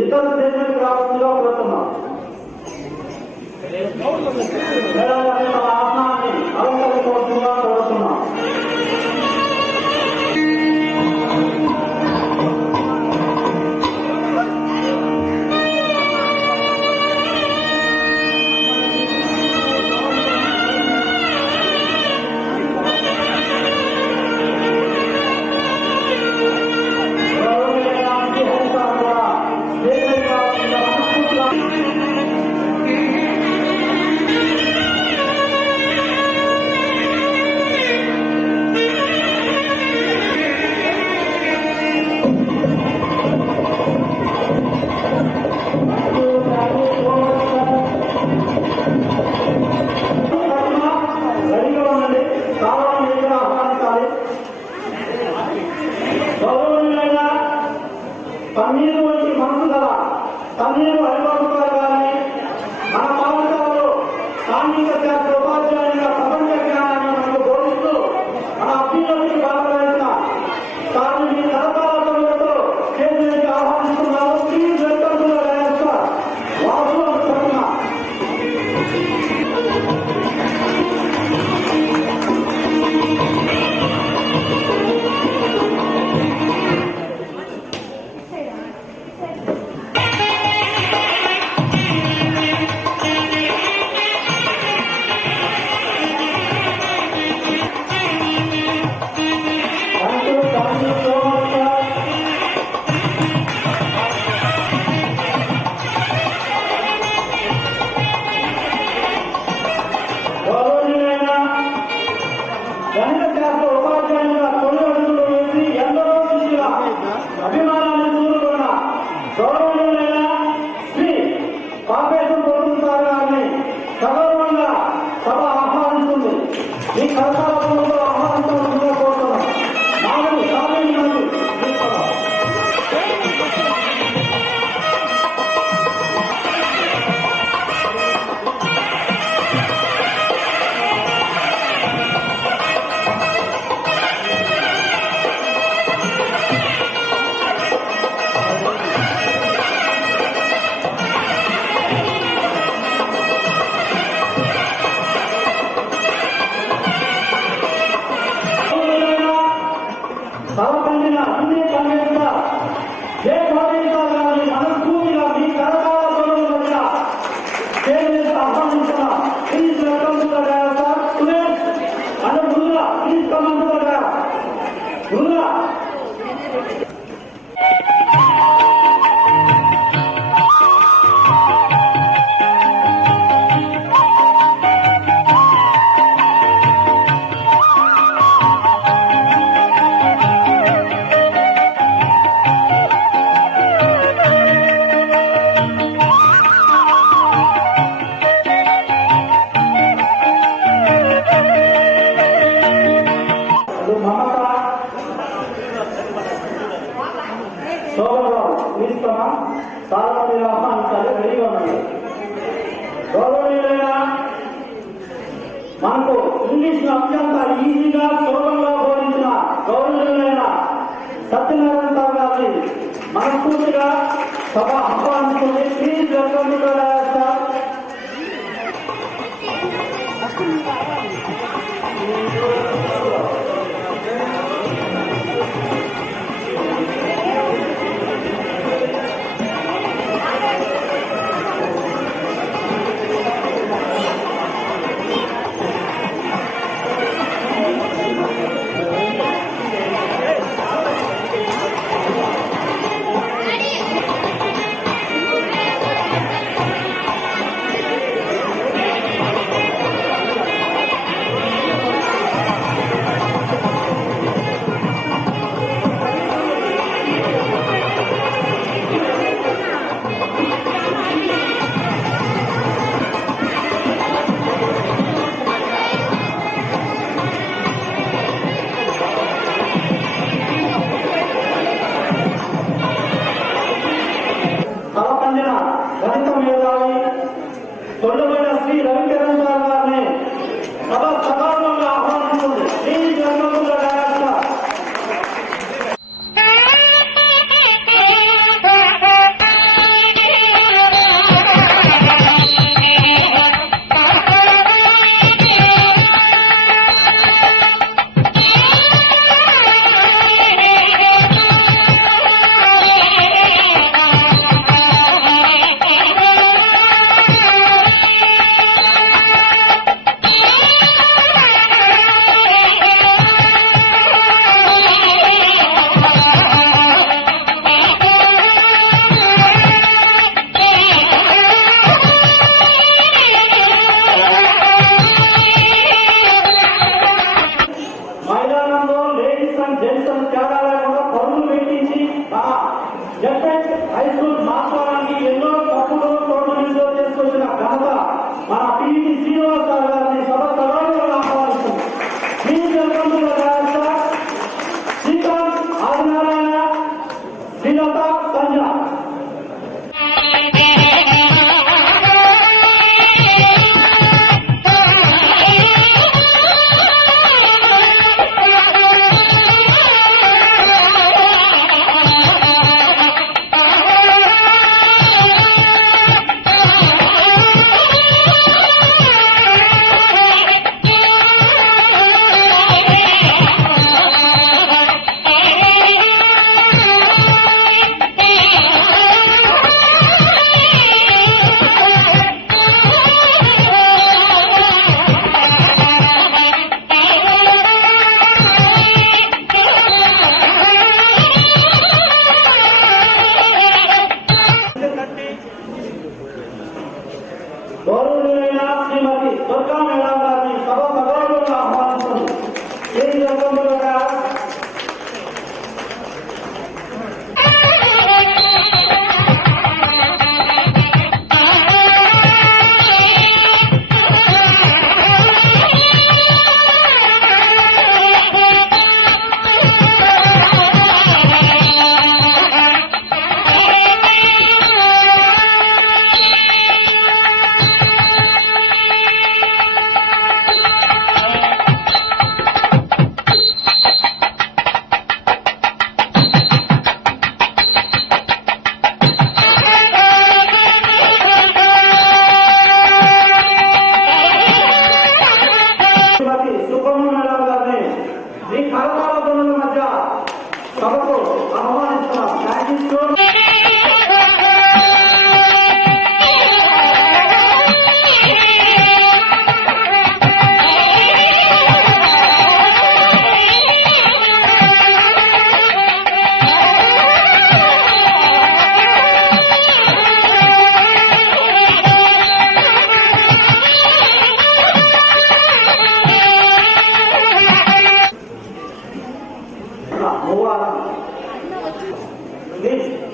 ఇతర స్టేట్మెంట్ రావాల్సిందిగా కోరుతున్నాం. తమ ఆసనాన్ని అలంకరించవలసిందిగా కోరుతున్నాం. తన్నీరు వంటి మనసు గల తన్నీరు హరిబాబు గారిని మన పాఠశాలలో సాంఘిక శాస్త్ర ఉపాధ్యాయునిగా ప్రపంచ జ్ఞానాన్ని మనకు బోధిస్తూ మన అభ్యున్నతికి బాధపడిన సార్లు మీ తరతరాల తల్లులతో కేంద్రానికి ఆహ్వానిస్తున్నారు. Please welcome to the director Vasu అనుకుంటున్నా. గణిత శాస్త్ర ఉపాధ్యాయులుగా తొలి అడుగులు వేసి ఎందరో శిష్యుల అభిమానాన్ని చూరుకున్న గౌరవనీయులైన శ్రీ పాపేశ్వర ప్రభుత్వ గారిని సగౌరవంగా సభ ఆహ్వానిస్తుంది. ఈ కరతాళంలో ఆహ్వానించవలసిందిగా కోరుతున్నాం. నాలుగు సాధనలు తలపండిన అన్ని పండితుగా ఏ భావించాలి గారిని మనస్ఫూర్తిగా మీ కరతాళ ధ్వనుల మధ్య చేసి ఆహ్వానించిన please welcome to the director students and ముందుగా please come to the director ముందుగా చాలా మీరు ఆహ్వానించాలి. రెడీగా ఉండండి. గౌరవనీయులైన మనకు ఇంగ్లీష్ అత్యంత ఈజీగా సులభంగా బోధించిన గౌరవనీయులైన సత్యనారాయణ సార్ గారిని మనస్ఫూర్తిగా సభ ఆహ్వానిస్తుంది. Please welcome to the director. వారి తొండమైన శ్రీ రవికిరణ్ సార్ గారిని సభ సకాలంగా ఆహ్వానిస్తుంది. శ్రీ జగన్మోహన్ డైరెక్టర్ మైదానంలో లేడీస్ అండ్ జెంట్స్ అని తేడా లేకుండా పరుగులు పెట్టించి జడ్జెస్ హై స్కూల్ మార్చడానికి ఎన్నో కప్పులు టోర్నమెంట్లో చేసుకొచ్చిన ఘనత మన పిటి శ్రీనివాస్ సార్ గారిని సభ సభలో ఆహ్వానిస్తుంది. శ్రీ జగన్మోహన్ డైరెక్టర్ శ్రీకాంత్ ఆదినారాయణ శ్రీలత సంజ. గౌరవనీయులైన శ్రీమతి దుర్గా మేడం గారిని సభ సభలో ఆహ్వానిస్తుంది. శ్రీ జగన్మోహన్ గారు ఈ కరతాళ ధ్వనుల మధ్య సభకు ఆహ్వానిస్తున్నాం.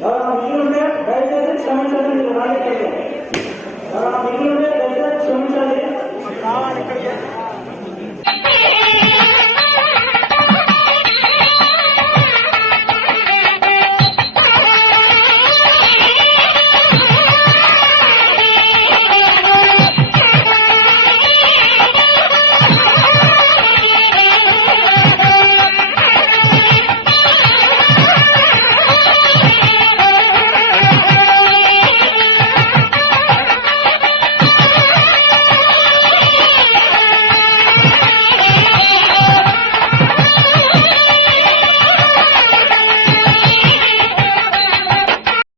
ఎవరైనా మిగిలింటే దయచేసి క్షమించండి. మీరు రాలేదు ఎవరైనా మిగిలింటే దయచేసి క్షమించండి.